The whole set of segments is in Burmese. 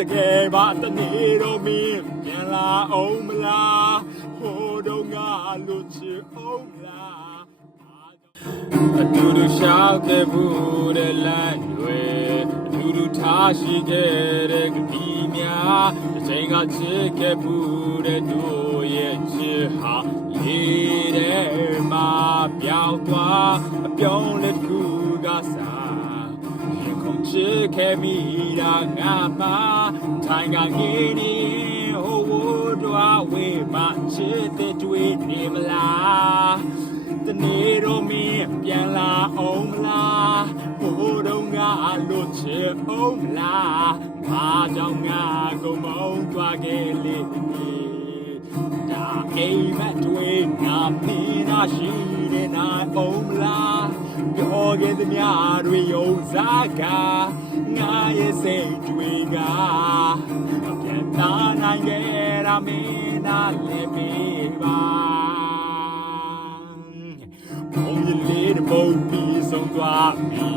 တကယ်ပါတနေ့တော့မင်းပြန်လာအောင်မလားဟိုတော့ငါလို့ချစ်အောင်မလားအတူတူရှောက်တဲ့ဘူးတဲ့လမ်းတွေအတူတူထားရှိခဲ့တဲ့ကတိများတစ်ချိန်ကချစ်ခဲ့ဘူးတဲ့တို့ရဲ့ချစ်ဟာလေးတဲ့မှာပြောင်းသွားအပြောင်းလဲတစ်ခုကစားချစ်ခဲ့မိတာငါပါထိုင်ကငေးနေဟိုဝတော်ဝေးမှချစ်တဲ့တွေ့နေမလားတနေ့တော့မင်းပြန်လာအောင်မလားဟိုတော့ငါလို့ချစ်အောင်မလားဘာကြောင့်ငါကိုမုန်းသွားခဲ့လေဒါအိမ်မက်တွေငါမင်းနာရှိနေနိုင်အောင်မလားပြောခဲ့သမျှတွေယုံစားကငါရဲ့စိတ်တွေကပြန်လာနိုင်ခဲ့တာမင်းနာလည်းပေးပါဘုံရလေးတဲ့ဘုံပြီးဆုံးသွားပြီ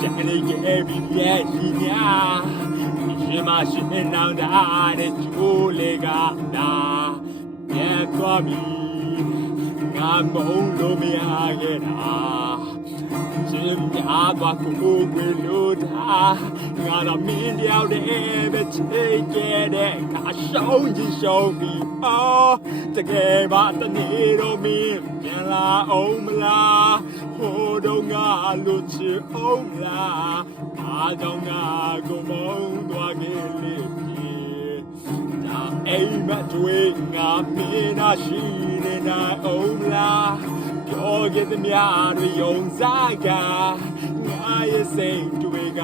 ကြံလေးခဲ့ပြီးရဲ့ရှိညာရှင်မရှိနေတော့တဲ့ချိုးလေးကနာပြန်သွားပြီငါမုန်းလို့မရခဲ့တာရှင်ပြားသွားကိုဝေလို့တာငါတော့မင်းတယောက်တည်းပဲချစ်ခဲ့တဲ့ခါရှောင်းကြီးရှောင်းပြီးအော်တကယ်ပါတနေ့တော့မင်းပြန်လာအောင်မလားဟိုတော့ငါလို့ချစ်အောင်မလားအားကြောင့်ငါကိုမုန်းသွားခဲ့လေဒါအိမ်မက်တွေငါမင်းနာရှိနေနိုင်အောင်မလားပြောခဲ့သမျှတွေယုံစားကငါရဲ့စိတ်တွေက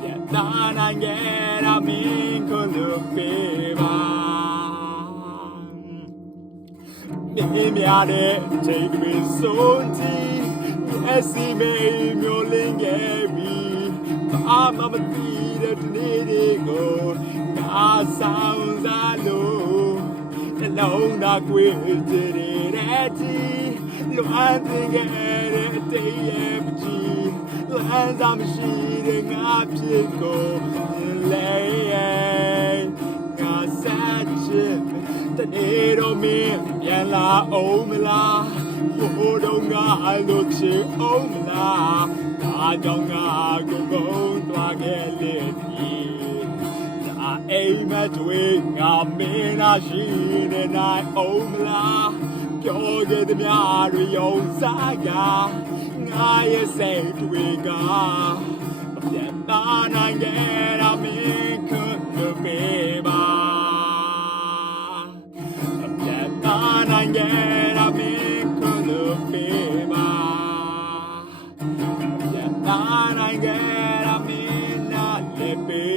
ပြန်လာနိုင်ခဲ့တာမင်းကိုလို့ပေးပါမင်းများတဲ့ချိန်တွေဆုံးတီအစီမေမျိုးလင်းခဲ့ပြီးဘာမှမသိတဲ့နေ့တွေကိုငါဆောင်စားလို့နှလုံးသားကွေးကြတဲ့တီလွမ်းတင်ခဲ့တဲ့အတေးရဲ့ပကြီးလမ်းစာမရှိတဲ့ငါဖြစ်ကိုလဲငါစားချစ်တနေ့တော့မင်းပြန်လာအောင်မလားဟိုတော့ငါလို့ချစ်အောင်မလားဒါကြောင့်ငါကိုကုန်းသွားခဲ့လေပြီဒါအိမ်မက်တွေငါမင်းနာရှိနေနိုင်အောင်မလားပြောခဲ့သမျှတွေယုံစားကငါရဲ့စိတ်တွေကပြန်လာနိုင်ခဲ့တာမင်းကိုလို့ပေးပါပြန်လာနိုင်ခဲ့တာမင်းကိုလို့ပေးပါပြန်လာနိုင်ခဲ့တာမင်းနာလည်းပေး